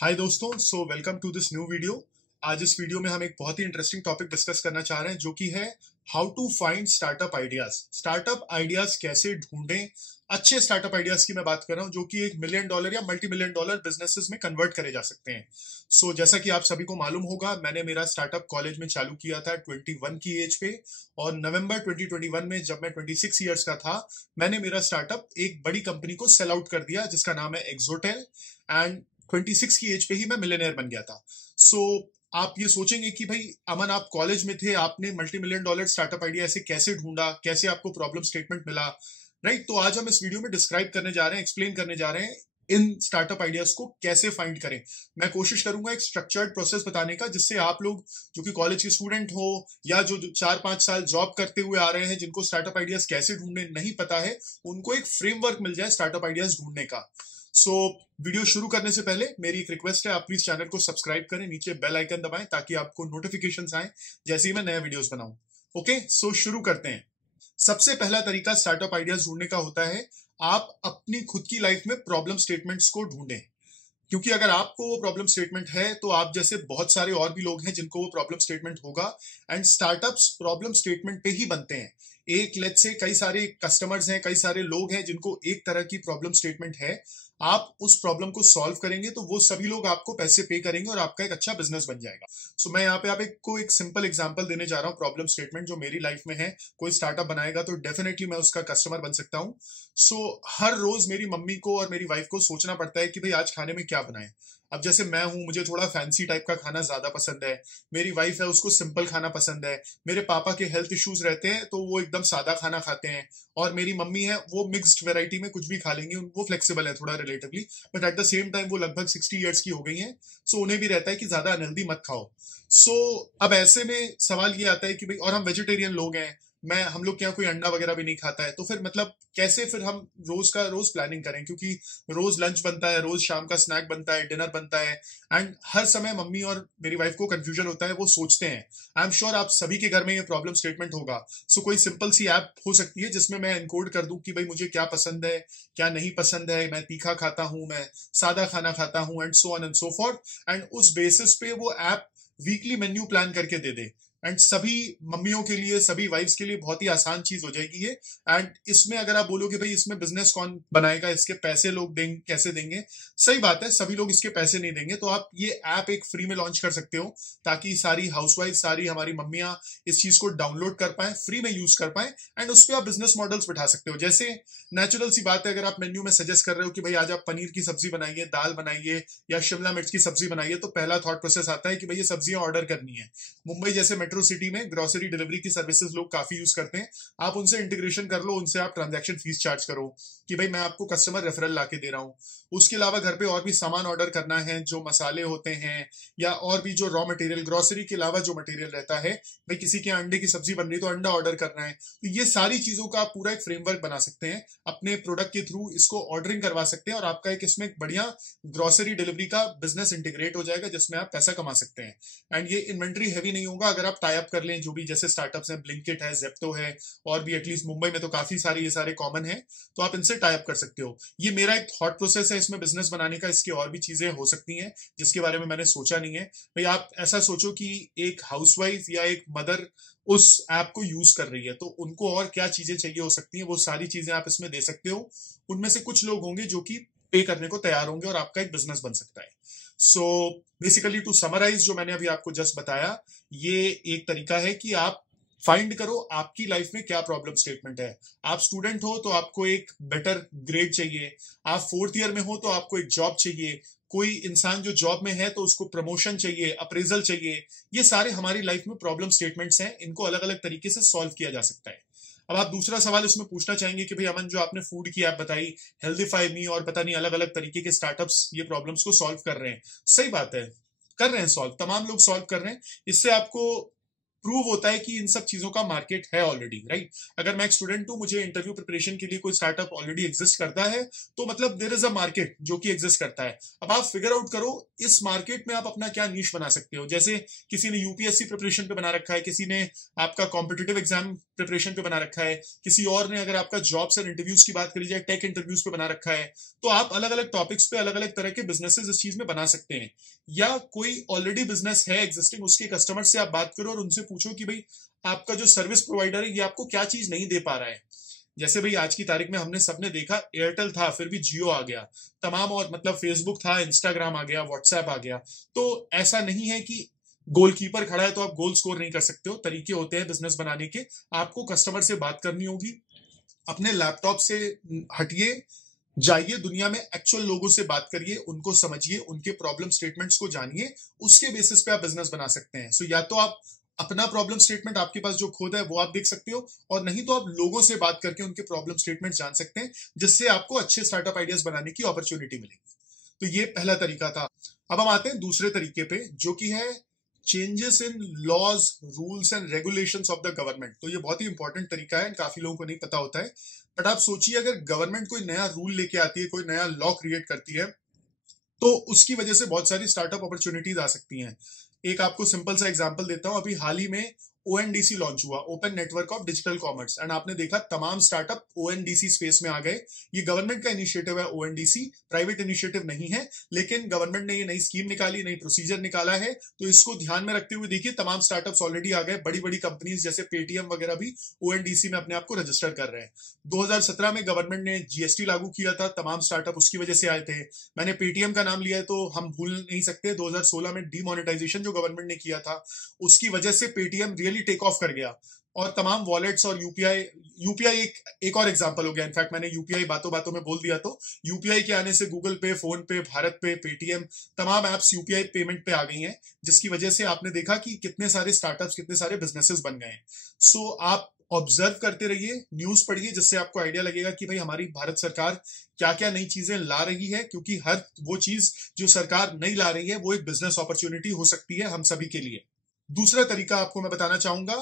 हाय दोस्तों, so welcome to this new video. आज इस वीडियो में हम एक बहुत ही इंटरेस्टिंग टॉपिक डिस्कस करना चाह रहे हैं, जो कि है how to find startup ideas. Startup ideas कैसे ढूंढें। अच्छे स्टार्टअप आइडियाज की मैं बात कर रहा हूं, जो कि $1 मिलियन या $multi million बिजनेसेस में कन्वर्ट करे जा सकते हैं। जैसा कि आप सभी को मालूम होगा, मैंने मेरा स्टार्टअप कॉलेज में चालू किया था 21 की एज पे, और नवंबर 2021 में जब मैं 26 ईयर्स का था, मैंने मेरा स्टार्टअप एक बड़ी कंपनी को सेल आउट कर दिया, जिसका नाम है एक्सोटेल। एंड 26 की एज पे ही मैं मिलियनेयर बन गया था। आप ये सोचेंगे कि भाई अमन, आप कॉलेज में थे, आपने $multi million स्टार्टअप आइडिया ऐसे कैसे ढूंढा, कैसे आपको प्रॉब्लम स्टेटमेंट मिला, राइट? तो आज हम इस वीडियो में डिस्क्राइब करने जा रहे हैं, एक्सप्लेन करने जा रहे हैं इन स्टार्टअप आइडियाज को कैसे फाइंड करें। मैं कोशिश करूंगा एक स्ट्रक्चर्ड प्रोसेस बताने का, जिससे आप लोग जो कि कॉलेज के स्टूडेंट हो या जो 4-5 साल जॉब करते हुए आ रहे हैं, जिनको स्टार्टअप आइडियाज कैसे ढूंढने नहीं पता है, उनको एक फ्रेमवर्क मिल जाए स्टार्टअप आइडियाज ढूंढने का। वीडियो शुरू करने से पहले मेरी एक रिक्वेस्ट है, आप प्लीज चैनल को सब्सक्राइब करें, नीचे बेल आइकन दबाएं ताकि आपको नोटिफिकेशंस आए जैसे ही मैं नया वीडियोस बनाऊं। ओके, शुरू करते हैं। सबसे पहला तरीका स्टार्टअप आइडियाज ढूंढने का होता है, आप अपनी खुद की लाइफ में प्रॉब्लम स्टेटमेंट्स को ढूंढें। क्योंकि अगर आपको वो प्रॉब्लम स्टेटमेंट है, तो आप जैसे बहुत सारे और भी लोग हैं जिनको वो प्रॉब्लम स्टेटमेंट होगा। एंड स्टार्टअप्स प्रॉब्लम स्टेटमेंट पे ही बनते हैं। एक लेट्स से कई सारे कस्टमर्स हैं, कई सारे लोग हैं जिनको एक तरह की प्रॉब्लम स्टेटमेंट है। आप उस प्रॉब्लम को सॉल्व करेंगे तो वो सभी लोग आपको पैसे पे करेंगे और आपका एक अच्छा बिजनेस बन जाएगा। मैं यहाँ पे आप एक सिंपल एग्जांपल देने जा रहा हूँ, प्रॉब्लम स्टेटमेंट जो मेरी लाइफ में है। कोई स्टार्टअप बनाएगा तो डेफिनेटली मैं उसका कस्टमर बन सकता हूँ। हर रोज मेरी मम्मी को और मेरी वाइफ को सोचना पड़ता है कि भाई आज खाने में क्या बनाएं। अब जैसे मैं हूं, मुझे थोड़ा फैंसी टाइप का खाना ज्यादा पसंद है। मेरी वाइफ है, उसको सिंपल खाना पसंद है। मेरे पापा के हेल्थ इश्यूज रहते हैं तो वो एकदम सादा खाना खाते हैं। और मेरी मम्मी है, वो मिक्स्ड वेराइटी में कुछ भी खा लेंगी, वो फ्लेक्सिबल है थोड़ा relatively, but at the same time वो लगभग 60 ईयर्स की हो गई हैं। उन्हें भी रहता है कि ज्यादा अनहेल्दी मत खाओ। अब ऐसे में सवाल ये आता है कि भाई, और हम वेजिटेरियन लोग हैं, हम लोग के यहाँ कोई अंडा वगैरह भी नहीं खाता है, तो फिर मतलब कैसे फिर हम रोज का रोज प्लानिंग करें? क्योंकि रोज लंच बनता है, रोज शाम का स्नैक बनता है, डिनर बनता है। एंड हर समय मम्मी और मेरी वाइफ को कंफ्यूजन होता है, वो सोचते हैं। आई एम श्योर आप सभी के घर में ये प्रॉब्लम स्टेटमेंट होगा। कोई सिंपल सी ऐप हो सकती है जिसमें मैं इनकोड कर दूं कि भाई मुझे क्या पसंद है, क्या नहीं पसंद है, मैं तीखा खाता हूं, मैं सादा खाना खाता हूं, and so on and so forth. And उस बेसिस पे वो ऐप वीकली मेन्यू प्लान करके दे दे। एंड सभी मम्मियों के लिए, सभी वाइफ्स के लिए बहुत ही आसान चीज हो जाएगी ये। एंड इसमें अगर आप बोलोगे भाई इसमें बिजनेस कौन बनाएगा, इसके पैसे लोग देंगे, कैसे देंगे? सही बात है, सभी लोग इसके पैसे नहीं देंगे, तो आप ये ऐप एक फ्री में लॉन्च कर सकते हो, ताकि सारी हाउसवाइफ, सारी हमारी मम्मियां इस चीज को डाउनलोड कर पाए, फ्री में यूज कर पाए। एंड उस पर आप बिजनेस मॉडल्स बिठा सकते हो। जैसे नेचुरल सी बात है, अगर आप मेन्यू में सजेस्ट कर रहे हो कि भाई आज आप पनीर की सब्जी बनाइए, दाल बनाइए या शिमला मिर्च की सब्जी बनाइए, तो पहला थॉट प्रोसेस आता है कि भाई ये सब्जियां ऑर्डर करनी है। मुंबई जैसे मेट्रो सिटी में ग्रोसरी डिलीवरी की सर्विसेज लोग काफी यूज करते हैं। आप उनसे इंटीग्रेशन कर लो, उनसे आप ट्रांजैक्शन फीस चार्ज करो कि भाई मैं आपको कस्टमर रेफरल लाके दे रहा हूँ। उसके अलावा घर पे और भी सामान ऑर्डर करना है, जो मसाले होते हैं या और भी जो रॉ मटेरियल, ग्रोसरी के अलावा जो मटेरियल रहता है, भाई किसी के अंडे की सब्जी बन रही है तो अंडा ऑर्डर करना है, तो ये सारी चीजों का आप पूरा एक फ्रेमवर्क बना सकते हैं। अपने प्रोडक्ट के थ्रू इसको ऑर्डरिंग करवा सकते हैं और आपका एक इसमें एक बढ़िया ग्रोसरी डिलीवरी का बिजनेस इंटीग्रेट हो जाएगा, जिसमें आप पैसा कमा सकते हैं। एंड ये इन्वेंट्री हैवी नहीं होगा अगर आप टाई अप कर लें, जो भी जैसे स्टार्टअप्स हैं, ब्लिंकिट है, जेप्टो है, और भी एटलीस्ट मुंबई में तो काफी सारे ये सारे कॉमन है, तो आप इनसे टाई अप कर सकते हो। ये मेरा एक थॉट प्रोसेस है इसमें बिजनेस बनाने का। इसकी और भी चीजें हो सकती हैं जिसके बारे में मैंने सोचा नहीं है। भाई आप ऐसा सोचो कि एक हाउसवाइफ या एक मदर उस ऐप को यूज कर रही है, तो उनको और क्या चीजें चाहिए हो सकती हैं, वो सारी चीजें आप इसमें दे सकते हो। उनमें से कुछ लोग होंगे जो कि पे करने को तैयार होंगे और आपका एक बिजनेस बन सकता है। बेसिकली टू समराइज, जो मैंने अभी आपको जस्ट बताया, ये एक तरीका है कि आप फाइंड करो आपकी लाइफ में क्या प्रॉब्लम स्टेटमेंट है। आप स्टूडेंट हो तो आपको एक बेटर ग्रेड चाहिए, आप 4th ईयर में हो तो आपको एक जॉब चाहिए, कोई इंसान जो जॉब में है तो उसको प्रमोशन चाहिए, अप्रेजल चाहिए। ये सारे हमारी लाइफ में प्रॉब्लम स्टेटमेंट्स हैं, इनको अलग अलग तरीके से सॉल्व किया जा सकता है। अब आप दूसरा सवाल इसमें पूछना चाहेंगे कि भाई अमन, जो आपने फूड की ऐप बताई, हेल्दीफाई मी, और पता नहीं अलग अलग तरीके के स्टार्टअप्स ये प्रॉब्लम्स को सॉल्व कर रहे हैं। सही बात है, कर रहे हैं सॉल्व, तमाम लोग सॉल्व कर रहे हैं। इससे आपको प्रूव होता है कि इन सब चीजों का मार्केट है ऑलरेडी, राइट? अगर मैं एक स्टूडेंट हूं, मुझे इंटरव्यू प्रिपरेशन के लिए कोई स्टार्टअप ऑलरेडी एग्जिस्ट करता है, तो मतलब देयर इज अ मार्केट जो कि एग्जिस्ट करता है। अब आप फिगर आउट करो इस मार्केट में आप अपना क्या नीश बना सकते हो। जैसे किसी ने यूपीएससी प्रिपरेशन पे बना रखा है, किसी ने आपका कॉम्पिटिटिव एग्जाम प्रिपरेशन पे बना रखा है, किसी और ने अगर आपका जॉब्स और इंटरव्यूज की बात करी जाए टेक इंटरव्यूज पे बना रखा है, तो आप अलग अलग टॉपिक्स पे अलग अलग तरह के बिजनेसेस इस चीज में बना सकते हैं। या कोई ऑलरेडी बिजनेस है एग्जिस्टिंग, उसके कस्टमर से आप बात करो और उनसे पूछो कि भाई आपका जो सर्विस प्रोवाइडर है ये आपको क्या चीज नहीं दे पा रहा है। जैसे भाई आज की तारीख में हमने सबने देखा एयरटेल था फिर भी जियो आ गया, तमाम और मतलब फेसबुक था, इंस्टाग्राम आ गया, व्हाट्सएप आ गया। तो ऐसा नहीं है कि गोलकीपर खड़ा है तो आप गोल स्कोर नहीं कर सकते हो, तरीके होते हैं बिजनेस बनाने के। आपको कस्टमर से बात करनी होगी, अपने लैपटॉप से हटिए, जाइए दुनिया में एक्चुअल लोगों से बात करिए, उनको समझिए, उनके प्रॉब्लम स्टेटमेंट्स को जानिए, उसके बेसिस पे आप बिजनेस बना सकते हैं। सो या तो आप अपना प्रॉब्लम स्टेटमेंट आपके पास जो खुद है वो आप देख सकते हो, और नहीं तो आप लोगों से बात करके उनके प्रॉब्लम स्टेटमेंट जान सकते हैं, जिससे आपको अच्छे स्टार्टअप आइडियाज बनाने की अपॉर्चुनिटी मिलेगी। तो ये पहला तरीका था। अब हम आते हैं दूसरे तरीके पे, जो कि है changes in laws, rules and regulations of the government. तो ये बहुत ही इंपॉर्टेंट तरीका है, काफी लोगों को नहीं पता होता है। बट आप सोचिए अगर गवर्नमेंट कोई नया रूल लेके आती है, कोई नया लॉ क्रिएट करती है, तो उसकी वजह से बहुत सारी स्टार्टअप अपॉर्चुनिटीज आ सकती हैं। एक आपको सिंपल सा एग्जांपल देता हूं, अभी हाल ही में ओएनडीसी लॉन्च हुआ, open network of digital commerce, and आपने देखा तमाम स्टार्टअप ओएनडीसी स्पेस में आ गए। ये गवर्नमेंट का इनिशिएटिव है, ओएनडीसी प्राइवेट इनिशिएटिव नहीं है, लेकिन गवर्नमेंट ने ये नई स्कीम निकाली, नई प्रोसीजर निकाला है, तो इसको ध्यान में रखते हुए देखिए तमाम स्टार्टअप्स ऑलरेडी आ गए। बड़ी बड़ी कंपनीज जैसे पेटीएम वगैरह भी ओएनडीसी में अपने आप को रजिस्टर कर रहे हैं। 2017 में गवर्नमेंट ने जीएसटी लागू किया था, तमाम स्टार्टअप उसकी वजह से आए थे। मैंने पेटीएम का नाम लिया है तो हम भूल नहीं सकते 2016 में डीमोनेटाइजेशन जो गवर्नमेंट ने किया था, उसकी वजह से पेटीएम रियली टेक ऑफ कर गया, और तमाम वॉलेट्स और यूपीआई, यूपीआई एक और एग्जांपल हो गया। इनफैक्ट मैंने यूपीआई बातों बातों में बोल दिया, तो यूपीआई के आने से गूगल पे, फोन पे, भारत पे, पेटीएम, तमाम एप्स यूपीआई पेमेंट पे आ गई हैं, जिसकी वजह से आपने देखा कि कितने सारे स्टार्टअप्स, कितने सारे बिजनेसेस बन गए हैं। सो आप ऑब्जर्व करते रहिए, न्यूज पढ़िए, जिससे आपको आइडिया लगेगा कि भाई हमारी भारत सरकार क्या क्या नई चीजें ला रही है, क्योंकि हर वो चीज जो सरकार नहीं ला रही है वो एक बिजनेस अपॉर्चुनिटी हो सकती है हम सभी के लिए। दूसरा तरीका आपको मैं बताना चाहूंगा,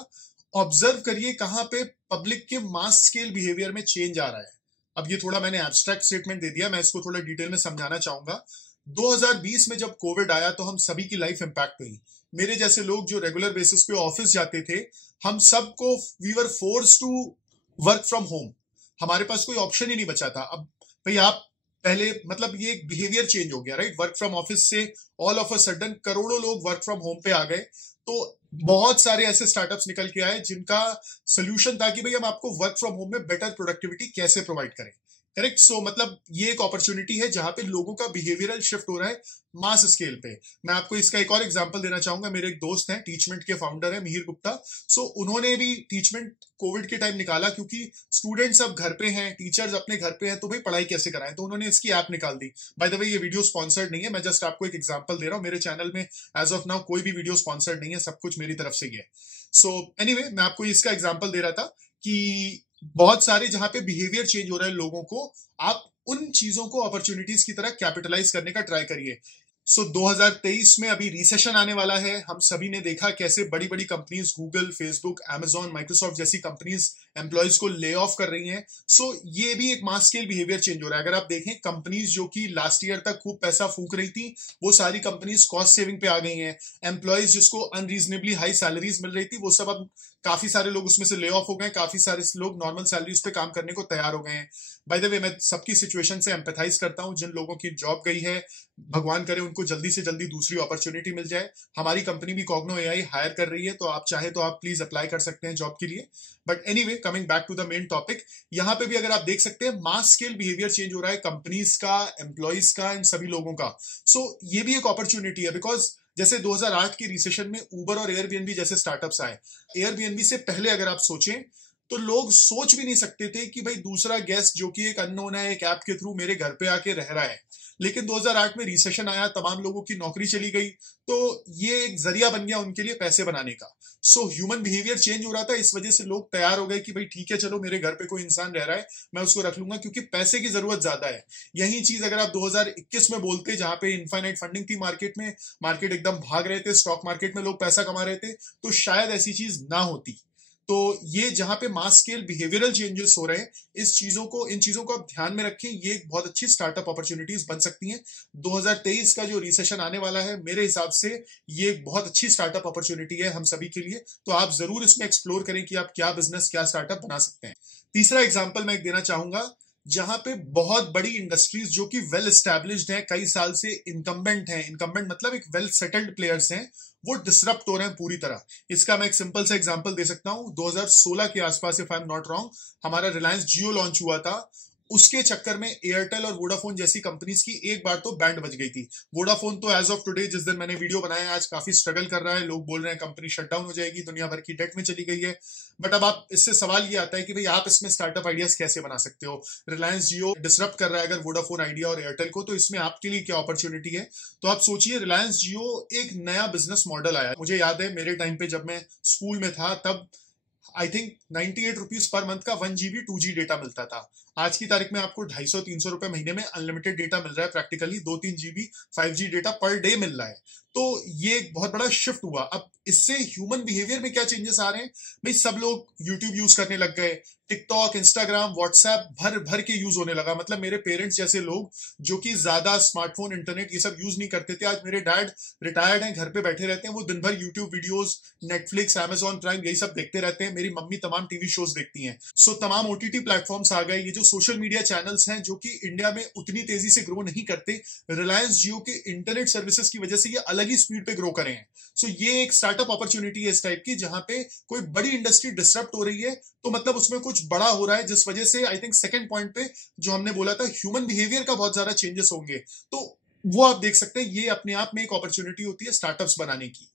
ऑब्जर्व करिए कहां पे पब्लिक के मास स्केल बिहेवियर में चेंज आ रहा है। अब ये थोड़ा मैंने एब्स्ट्रैक्ट स्टेटमेंट दे दिया, मैं इसको थोड़ा डिटेल में समझाना चाहूंगा। 2020 में जब कोविड आया तो हम सभी की लाइफ इंपैक्ट हुई। मेरे जैसे लोग जो रेगुलर बेसिस पे ऑफिस जाते थे, हम सबको we were force to work from home, हमारे पास कोई ऑप्शन ही नहीं बचा था। अब भाई आप पहले मतलब ये एक बिहेवियर चेंज हो गया, राइट? वर्क फ्रॉम ऑफिस से ऑल ऑफ अ सडन करोड़ों लोग वर्क फ्रॉम होम पे आ गए। तो बहुत सारे ऐसे स्टार्टअप्स निकल के आए जिनका सोल्यूशन था कि भाई हम आपको वर्क फ्रॉम होम में बेटर प्रोडक्टिविटी कैसे प्रोवाइड करें। करेक्ट? सो मतलब ये एक अपॉर्चुनिटी है जहां पे लोगों का बिहेवियरल शिफ्ट हो रहा है मास स्केल पे। मैं आपको इसका एक और एग्जांपल देना चाहूंगा। मेरे एक दोस्त हैं, टीचमेंट के फाउंडर है, मिहिर गुप्ता। सो उन्होंने भी टीचमेंट कोविड के टाइम निकाला, क्योंकि स्टूडेंट्स अब घर पे हैं, टीचर्स अपने घर पे हैं, तो भाई पढ़ाई कैसे कराएं, तो उन्होंने इसकी ऐप निकाल दी। बाय द वे ये वीडियो स्पॉन्सर्ड नहीं है, मैं जस्ट आपको एक एग्जांपल दे रहा हूं। मेरे चैनल में एज ऑफ नाउ कोई भी वीडियो स्पॉन्सर्ड नहीं है, सब कुछ मेरी तरफ से ही है। सो एनीवे मैं आपको इसका एग्जांपल दे रहा था कि बहुत सारे जहां पे बिहेवियर चेंज हो रहा है लोगों को, आप उन चीजों को अपॉर्चुनिटीज की तरह कैपिटलाइज करने का ट्राई करिए। सो 2023 में अभी रिसेशन आने वाला है। हम सभी ने देखा कैसे बड़ी बड़ी companies, Google, Facebook, Amazon, Microsoft जैसी कंपनीज एम्प्लॉयज को ले ऑफ कर रही हैं। सो ये भी एक मास स्केल बिहेवियर चेंज हो रहा है। अगर आप देखें, कंपनीज जो कि लास्ट ईयर तक खूब पैसा फूंक रही थी, वो सारी कंपनीज कॉस्ट सेविंग पे आ गई हैं। एम्प्लॉयज जिसको अनरीजनेबली हाई सैलरीज मिल रही थी, वो सब अब काफी सारे लोग उसमें से ले ऑफ हो गए, काफी सारे लोग नॉर्मल सैलरीज पे काम करने को तैयार हो गए हैं। बाय द वे मैं सबकी सिचुएशन से एम्पैथाइज करता हूं। जिन लोगों की जॉब गई है, भगवान करे उनको जल्दी से जल्दी दूसरी अपॉर्चुनिटी मिल जाए। हमारी कंपनी भी कॉग्नो एआई हायर कर रही है, तो आप चाहे तो आप प्लीज अप्लाई कर सकते हैं जॉब के लिए। But anyway, coming back to the main topic, यहाँ पे भी अगर आप देख सकते हैं मास स्केल बिहेवियर चेंज हो रहा है कंपनीज का, एम्प्लॉइज का, इन सभी लोगों का। सो ये भी एक अपॉर्चुनिटी है, बिकॉज जैसे 2008 के रिसेशन में उबर और एयरबीएनबी जैसे स्टार्टअप्स आए। एयरबीएनबी से पहले अगर आप सोचें तो लोग सोच भी नहीं सकते थे कि भाई दूसरा गेस्ट जो कि एक अननोन है, एक ऐप के थ्रू मेरे घर पे आके रह रहा है। लेकिन 2008 में रिसेशन आया, तमाम लोगों की नौकरी चली गई, तो ये एक जरिया बन गया उनके लिए पैसे बनाने का। सो ह्यूमन बिहेवियर चेंज हो रहा था, इस वजह से लोग तैयार हो गए कि भाई ठीक है, चलो मेरे घर पे कोई इंसान रह रहा है, मैं उसको रख लूंगा, क्योंकि पैसे की जरूरत ज्यादा है। यही चीज अगर आप 2021 में बोलते, जहां पे इनफाइनाइट फंडिंग थी मार्केट में, मार्केट एकदम भाग रहे थे, स्टॉक मार्केट में लोग पैसा कमा रहे थे, तो शायद ऐसी चीज ना होती। तो ये जहां पे मास स्केल बिहेवियरल चेंजेस हो रहे हैं, इन चीजों को आप ध्यान में रखें। ये एक बहुत अच्छी स्टार्टअप अपॉर्चुनिटीज बन सकती हैं। 2023 का जो रिसेशन आने वाला है, मेरे हिसाब से ये एक बहुत अच्छी स्टार्टअप अपॉर्चुनिटी है हम सभी के लिए। तो आप जरूर इसमें एक्सप्लोर करें कि आप क्या बिजनेस, क्या स्टार्टअप बना सकते हैं। तीसरा एग्जाम्पल मैं देना चाहूंगा, जहां पे बहुत बड़ी इंडस्ट्रीज जो कि वेल एस्टैब्लिश्ड हैं, कई साल से इनकम्बेंट हैं, इनकम्बेंट मतलब एक वेल सेटल्ड प्लेयर्स हैं, वो डिसरप्ट हो रहे हैं पूरी तरह। इसका मैं एक सिंपल सा एग्जांपल दे सकता हूं। 2016 के आसपास, if I am not wrong, हमारा रिलायंस जियो लॉन्च हुआ था। उसके चक्कर में एयरटेल और वोडाफोन जैसी कंपनीज की एक बार तो बैंड बज गई थी। वोडाफोन तो एज ऑफ टुडे, जिस दिन मैंने वीडियो बनाया, आज काफी स्ट्रगल कर रहा है। लोग बोल रहे हैं कंपनी शटडाउन हो जाएगी, दुनिया भर की डेट में चली गई है। बट अब आप इससे सवाल ये आता है कि भाई आप इसमें स्टार्टअप आइडियाज कैसे बना सकते हो। रिलायंस जियो डिसरप्ट कर रहा है अगर वोडाफोन आइडिया और एयरटेल को, तो इसमें आपके लिए क्या अपॉर्चुनिटी है। तो आप सोचिए, रिलायंस जियो एक नया बिजनेस मॉडल आया। मुझे याद है मेरे टाइम पे जब मैं स्कूल में था, तब I think 98 rupees per month का 1 GB 2G डेटा मिलता था। आज की तारीख में आपको 250-300 रुपए महीने में अनलिमिटेड डेटा मिल रहा है। Practically 2-3 GB 5G data per day meal रहा है। तो ये एक बहुत बड़ा शिफ्ट हुआ। अब इससे ह्यूमन बिहेवियर में क्या चेंजेस आ रहे हैं भाई, सब लोग यूट्यूब यूज करने लग गए, टिकटॉक, इंस्टाग्राम, व्हाट्सएप भर भर के यूज होने लगा। मतलब मेरे पेरेंट्स जैसे लोग जो कि ज्यादा स्मार्टफोन, इंटरनेट ये सब यूज नहीं करते थे, आज मेरे डैड रिटायर्ड हैं, घर पे बैठे रहते हैं, वो दिन भर YouTube videos, Netflix, Amazon prime यही सब देखते रहते हैं। मेरी मम्मी तमाम टीवी शोज देखती हैं। सो तमाम ओटीटी प्लेटफॉर्म्स आ गए। ये जो सोशल मीडिया चैनल्स हैं जो कि इंडिया में उतनी तेजी से ग्रो नहीं करते, रिलायंस जियो के इंटरनेट सर्विसेज की वजह से ये अलग ही स्पीड पे ग्रो करे हैं। सो ये एक स्टार्टअप अपॉर्चुनिटी है इस टाइप की, जहां पे कोई बड़ी इंडस्ट्री डिसरप्ट हो रही है, तो मतलब उसमें कुछ बड़ा हो रहा है, जिस वजह से आई थिंक सेकंड पॉइंट पे जो हमने बोला था, ह्यूमन बिहेवियर का बहुत ज्यादा चेंजेस होंगे। तो वो आप देख सकते हैं, ये अपने आप में एक अपॉर्चुनिटी होती है स्टार्टअप्स बनाने की।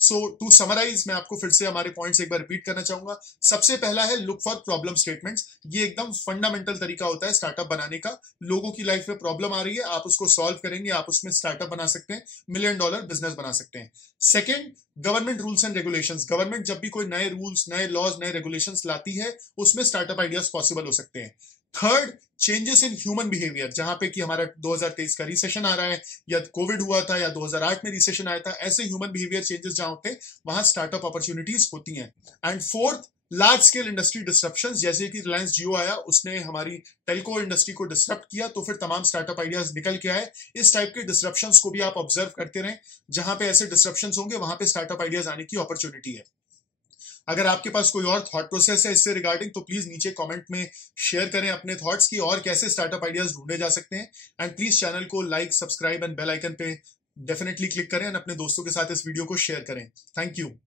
सो टू समराइज, मैं आपको फिर से हमारे पॉइंट्स एक बार रिपीट करना चाहूंगा। सबसे पहला है लुक फॉर प्रॉब्लम स्टेटमेंट्स। ये एकदम फंडामेंटल तरीका होता है स्टार्टअप बनाने का। लोगों की लाइफ में प्रॉब्लम आ रही है, आप उसको सॉल्व करेंगे, आप उसमें स्टार्टअप बना सकते हैं, $1 मिलियन बिजनेस बना सकते हैं। Second, government rules and regulations. Government जब भी कोई नए रूल्स, नए लॉज, नए रेगुलेशंस लाती है, उसमें स्टार्टअप आइडियाज पॉसिबल हो सकते हैं। Third, changes in human behaviour, जहां पे कि हमारा 2023 का रिसेशन आ रहा है, या कोविड हुआ था, या 2008 में रिसेशन आया था, ऐसे ह्यूमन बिहेवियर चेंजेस जहां होते हैं, वहां स्टार्टअप अपॉर्चुनिटीज होती हैं। And fourth, large scale industry disruption, जैसे कि रिलायंस जियो आया, उसने हमारी टेलको इंडस्ट्री को डिस्टर्ब किया, तो फिर तमाम स्टार्टअप आइडियाज निकल के आए। इस टाइप के डिस्ट्रप्शंस को भी आप ऑब्जर्व करते रहें। जहां पे ऐसे डिस्ट्रप्शंस होंगे, वहां पे स्टार्टअप आइडियाज आने की अपॉर्चुनिटी है। अगर आपके पास कोई और थॉट प्रोसेस है इससे रिगार्डिंग, तो प्लीज नीचे कमेंट में शेयर करें अपने थॉट्स की, और कैसे स्टार्टअप आइडियाज ढूंढे जा सकते हैं। एंड प्लीज चैनल को like, subscribe and bell icon पे डेफिनेटली क्लिक करें, और अपने दोस्तों के साथ इस वीडियो को शेयर करें। Thank you.